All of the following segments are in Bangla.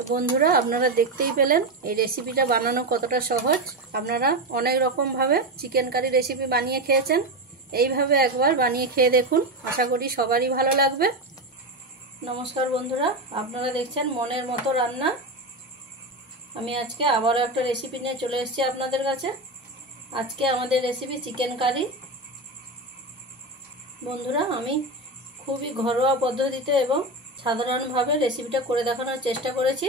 তো বন্ধুরা, আপনারা দেখতেই পেলেন এই রেসিপিটা বানানো কতটা সহজ। আপনারা অনেক রকমভাবে চিকেন কারি রেসিপি বানিয়ে খেয়েছেন, এইভাবে একবার বানিয়ে খেয়ে দেখুন, আশা করি সবারই ভালো লাগবে। নমস্কার বন্ধুরা, আপনারা দেখছেন মনের মতো রান্না। আমি আজকে আবারও একটা রেসিপি নিয়ে চলে এসেছি আপনাদের কাছে। আজকে আমাদের রেসিপি চিকেন কারি। বন্ধুরা, আমি খুবই ঘরোয়া পদ্ধতিতে এবং সাধারণভাবে রেসিপিটা করে দেখানোর চেষ্টা করেছি।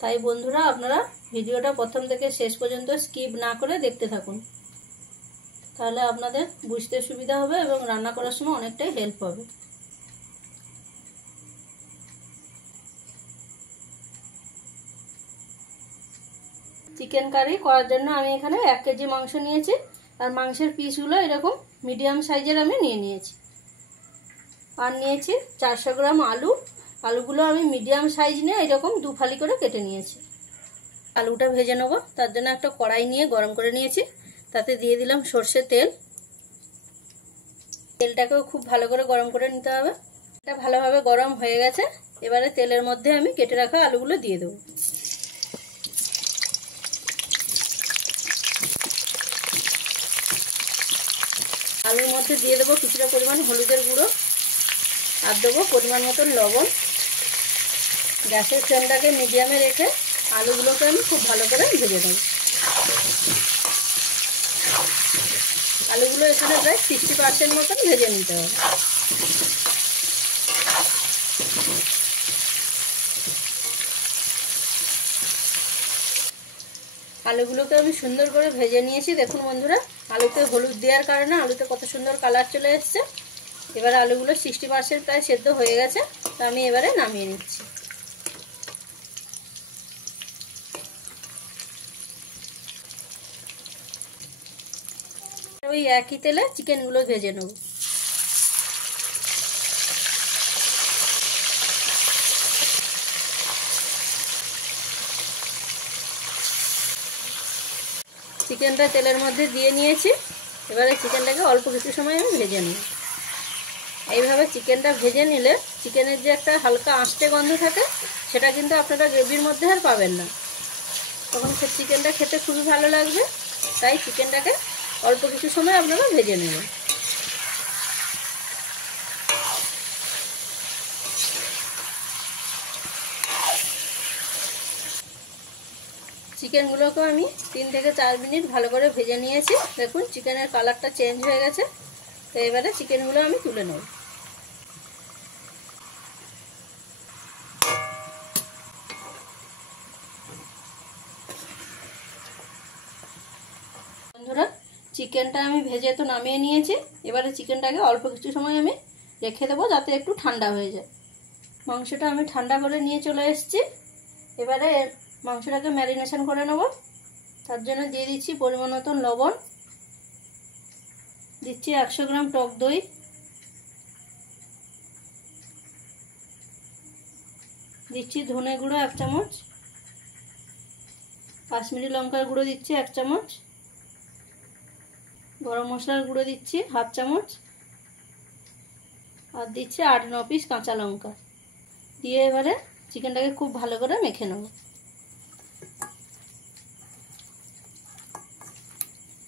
তাই বন্ধুরা, আপনারা ভিডিওটা প্রথম থেকে শেষ পর্যন্ত স্কিপ না করে দেখতে থাকুন, তাহলে আপনাদের বুঝতে সুবিধা হবে এবং রান্না করার সময় অনেকটাই হেল্প হবে। চিকেন কারি করার জন্য আমি এখানে 1 কেজি মাংস নিয়েছি, আর মাংসের পিসগুলো এরকম মিডিয়াম সাইজের আমি নিয়েছি। আর নিয়েছি 400 গ্রাম আলু। আলুগুলো আমি মিডিয়াম সাইজ নিয়ে এরকম 2 ফালি করে কেটে নিয়েছি। আলুটা ভেজে নেব, তার জন্য একটা কড়াই নিয়ে গরম করে নিয়েছি। তাতে দিয়ে দিলাম সর্ষের তেল। তেলটাকেও খুব ভালো করে গরম করে নিতে হবে। এটা ভালোভাবে গরম হয়ে গেছে। এবারে তেলের মধ্যে আমি কেটে রাখা আলুগুলো দিয়ে দেবো। আলুর মধ্যে দিয়ে দেবো কিছুটা পরিমাণ হলুদের গুঁড়ো, আর দেবো পরিমাণ মতন লবণ। গ্যাসের ফ্লেমটাকে মিডিয়ামে রেখে আলুগুলোকে আমি খুব ভালো করে ভেজে নেব। আলুগুলো এখানে প্রায় 60% মতন ভেজে নিতে হবে। আলুগুলোকে আমি সুন্দর করে ভেজে নিয়েছি। দেখুন বন্ধুরা, আলুতে হলুদ দেওয়ার কারণে আলুতে কত সুন্দর কালার চলে এসছে। এবার আলুগুলো 60% প্রায় সেদ্ধ হয়ে গেছে, তো আমি এবারে নামিয়ে নিচ্ছি। ওই একই তেলে চিকেনগুলো ভেজে নেব। চিকেনটা তেলের মধ্যে দিয়ে নিয়েছি। এবারে চিকেনটাকে অল্প কিছু সময় আমি ভেজে নিই। এইভাবে চিকেনটা ভেজে নিলে চিকেনের যে একটা হালকা আঁশটে গন্ধ থাকে, সেটা কিন্তু আপনারা গ্রেভির মধ্যে আর পাবেন না। তখন সে চিকেনটা খেতে খুবই ভালো লাগবে। তাই চিকেনটাকে অল্প কিছু সময় আপনারা ভেজে নেবেন। চিকেনগুলোকে আমি 3 থেকে 4 মিনিট ভালো করে ভেজে নিয়েছি। দেখুন চিকেনের কালারটা চেঞ্জ হয়ে গেছে। তো এবারে চিকেনগুলো আমি তুলে নেব। বন্ধুরা, চিকেনটা আমি ভেজে তো নামিয়ে নিয়েছি। এবারে চিকেনটাকে অল্প কিছু সময় আমি রেখে দেবো, যাতে একটু ঠান্ডা হয়ে যায়। মাংসটা আমি ঠান্ডা করে নিয়ে চলে এসেছি। এবারে মাংসটাকে ম্যারিনেশন করে নেব। তার জন্য দিয়ে দিচ্ছি পরিমাণ মতন লবণ, দিচ্ছি 100 গ্রাম টক দই, দিচ্ছি ধনে গুঁড়ো 1 চামচ, কাশ্মীরি লঙ্কার গুঁড়ো দিচ্ছি 1 চামচ, গরম মশলার গুঁড়ো দিচ্ছি 1/2 চামচ, আর দিচ্ছি 8-9 পিস কাঁচা লঙ্কা দিয়ে এবারে চিকেনটাকে খুব ভালো করে মেখে নেব।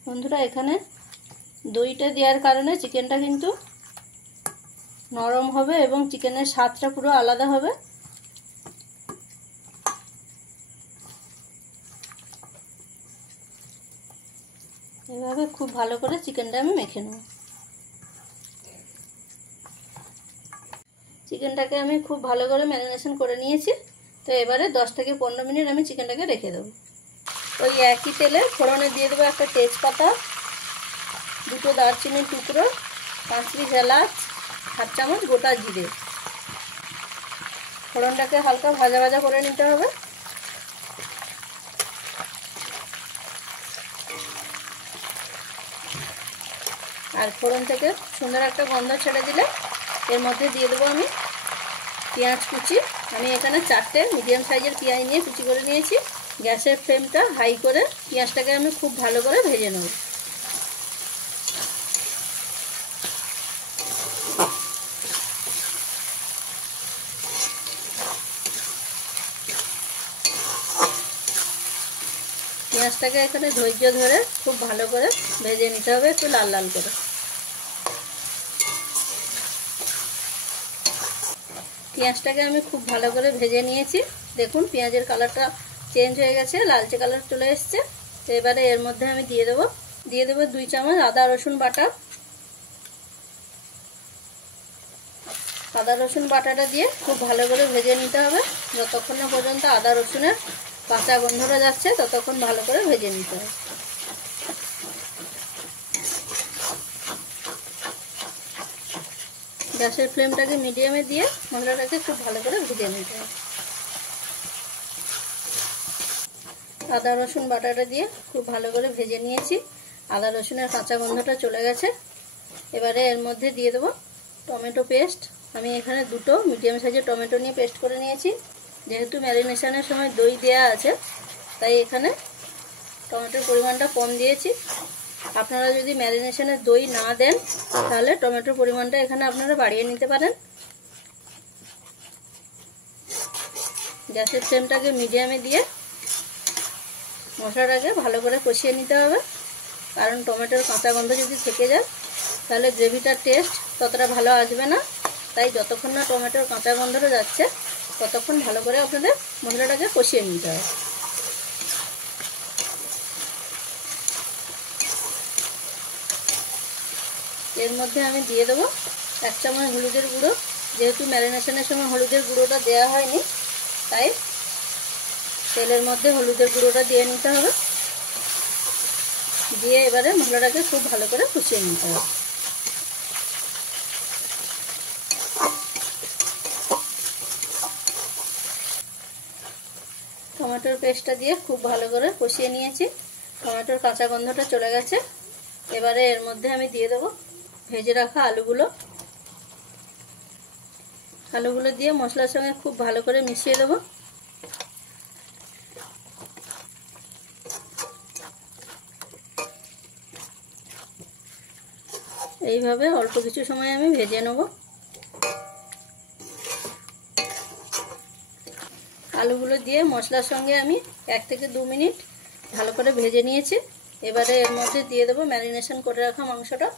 বন্ধুরা, এখানে দইটা দেওয়ার কারণে চিকেনটা কিন্তু নরম হবে এবং চিকেনের স্বাদটা পুরো আলাদা হবে। এভাবে খুব ভালো করে চিকেনটা আমি মেখে নেব। চিকেনটাকে আমি খুব ভালো করে ম্যারিনেশন করে নিয়েছি। তো এবারে 10 থেকে 15 মিনিট আমি চিকেনটাকে রেখে দেবো। ওই একই তেলে ফোড়নে দিয়ে দেবো একটা তেজপাতা, 2টো দারচিনির টুকরো, 5 পিস এলাচ, 1/2 চামচ গোটা জিরে। ফোড়নটাকে হালকা ভাজা ভাজা করে নিতে হবে। আর ফোড়ন থেকে সুন্দর একটা গন্ধ ছেড়ে দিলে এর মধ্যে দিয়ে দেবো আমি পেঁয়াজ কুচি। আমি এখানে 4টে মিডিয়াম সাইজের পেঁয়াজ নিয়ে কুচি করে নিয়েছি। গ্যাসের ফ্লেমটা হাই করে পেঁয়াজটাকে আমি খুব ভালো করে ভেজে নেব। পেঁয়াজটাকে এখানে ধৈর্য ধরে খুব ভালো করে ভেজে নিতে হবে, একটু লাল লাল করে। পেঁয়াজটাকে আমি খুব ভালো করে ভেজে নিয়েছি। দেখুন পেঁয়াজের কালারটা চেঞ্জ হয়ে গেছে, লালচে কালার চলে এসছে। তো এবারে এর মধ্যে আমি দিয়ে দেবো 2 চামচ আদা রসুন বাটা। আদা রসুন বাটাটা দিয়ে খুব ভালো করে ভেজে নিতে হবে, যতক্ষণ না পর্যন্ত আদা রসুনের কাঁচা গন্ধটা যাচ্ছে ততক্ষণ ভালো করে ভেজে নিতে হবে। গ্যাসের ফ্লেমটাকে মিডিয়ামে দিয়ে মশলাটাকে খুব ভালো করে ভেজে নিতে হবে। আদা রসুন বাটাটা দিয়ে খুব ভালো করে ভেজে নিয়েছি, আদা রসুনের কাঁচা গন্ধটা চলে গেছে। এবারে এর মধ্যে দিয়ে দেবো টমেটো পেস্ট। আমি এখানে 2টো মিডিয়াম সাইজের টমেটো নিয়ে পেস্ট করে নিয়েছি। যেহেতু ম্যারিনেশনের সময় দই দেয়া আছে, তাই এখানে টমেটোর পরিমাণটা কম দিয়েছি। আপনারা যদি ম্যারিনেশনে দই না দেন তাহলে টমেটোর পরিমাণটা এখানে আপনারা বাড়িয়ে নিতে পারেন। গ্যাসের ফ্লেমটাকে মিডিয়ামে দিয়ে মশলাটাকে ভালো করে কষিয়ে নিতে হবে, কারণ টমেটোর কাঁচা গন্ধ যদি থেকে যায় তাহলে গ্রেভিটার টেস্ট ততটা ভালো আসবে না। তাই যতক্ষণ না টমেটোর কাঁচা গন্ধটা যাচ্ছে ততক্ষণ ভালো করে আপনাদের মশলাটাকে কষিয়ে নিতে হবে। এর মধ্যে আমি দিয়ে দেবো 1 চামচ হলুদের গুঁড়ো। যেহেতু ম্যারিনেশনের সময় হলুদের গুঁড়োটা দেওয়া হয়নি, তাই তেলের মধ্যে হলুদের গুঁড়োটা দিয়ে নিতে হবে। দিয়ে এবারে মশলাটাকে খুব ভালো করে কষিয়ে নিতে হবে। টমেটোর পেস্টটা দিয়ে খুব ভালো করে কষিয়ে নিয়েছি, টমেটোর কাঁচা গন্ধটা চলে গেছে। এবারে এর মধ্যে আমি দিয়ে দেবো ভেজে রাখা আলুগুলো। আলুগুলো দিয়ে মশলার সঙ্গে খুব ভালো করে মিশিয়ে দেবো। এইভাবে অল্প কিছু সময় আমি ভেজে নেব। আলুগুলো দিয়ে মশলার সঙ্গে আমি 1 থেকে 2 মিনিট ভালো করে ভেজে নিয়েছি। এবারে এর মধ্যে দিয়ে দেবো ম্যারিনেশন করে রাখা মাংসটা।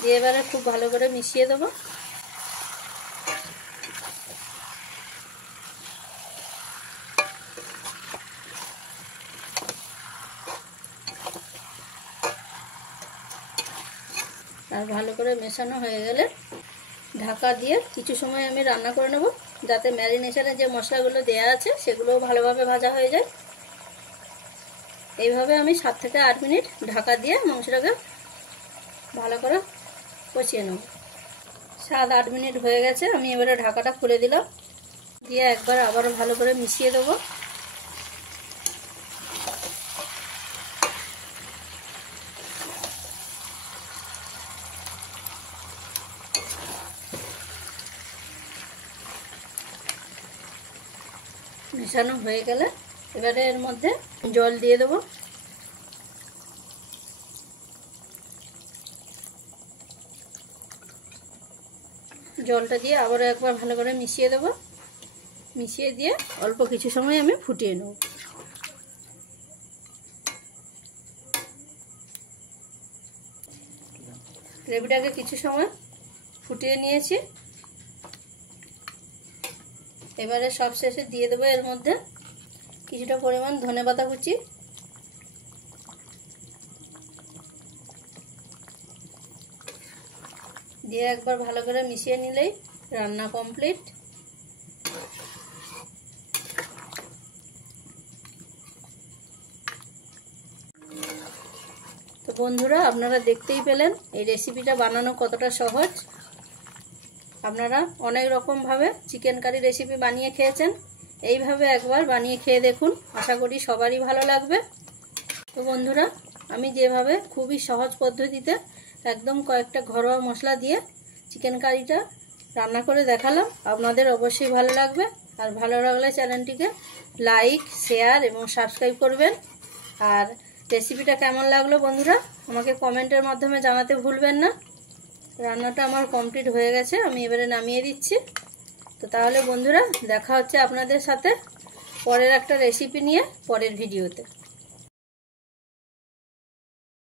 দিয়ে এবারে খুব ভালো করে মিশিয়ে দেবো। আর ভালো করে মেশানো হয়ে গেলে ঢাকা দিয়ে কিছু সময় আমি রান্না করে নেব, যাতে ম্যারিনেশনে যে মশলাগুলো দেয়া আছে সেগুলোও ভালোভাবে ভাজা হয়ে যায়। এইভাবে আমি 7 থেকে 8 মিনিট ঢাকা দিয়ে মাংসটাকে ভালো করে কষিয়ে নেব। 7-8 মিনিট হয়ে গেছে, আমি এবারে ঢাকাটা খুলে দিলাম। দিয়ে একবার আবারও ভালো করে মিশিয়ে দেবো। মেশানো হয়ে গেলে এবারে এর মধ্যে জল দিয়ে দেবো। জলটা দিয়ে আবারও একবার ভালো করে মিশিয়ে দেবো। মিশিয়ে দিয়ে অল্প কিছু সময় আমি ফুটিয়ে নেব। গ্রেভিটাকে কিছু সময় ফুটিয়ে নিয়েছি। এবারে সব শেষে দিয়ে দেবো এর মধ্যে কিছুটা পরিমাণ ধনেপাতা কুচি। দিয়ে একবার ভালো করে মিশিয়ে নিলেই রান্না কমপ্লিট। তো বন্ধুরা, আপনারা দেখতেই পেলেন এই রেসিপিটা বানানো কতটা সহজ। আপনারা অনেক রকমভাবে চিকেন কারি রেসিপি বানিয়ে খেয়েছেন, এইভাবে একবার বানিয়ে খেয়ে দেখুন, আশা করি সবারই ভালো লাগবে। তো বন্ধুরা, আমি যেভাবে খুবই সহজ পদ্ধতিতে একদম কয়েকটা ঘরোয়া মশলা দিয়ে চিকেন কারিটা রান্না করে দেখালাম, আপনাদের অবশ্যই ভালো লাগবে। আর ভালো লাগলে চ্যানেলটিকে লাইক, শেয়ার এবং সাবস্ক্রাইব করবেন। আর রেসিপিটা কেমন লাগলো বন্ধুরা আমাকে কমেন্টের মাধ্যমে জানাতে ভুলবেন না। রান্নাটা আমার কমপ্লিট হয়ে গেছে, আমি এবারে নামিয়ে দিচ্ছি। তো তাহলে বন্ধুরা দেখা হচ্ছে আপনাদের সাথে পরের একটা রেসিপি নিয়ে পরের ভিডিওতে।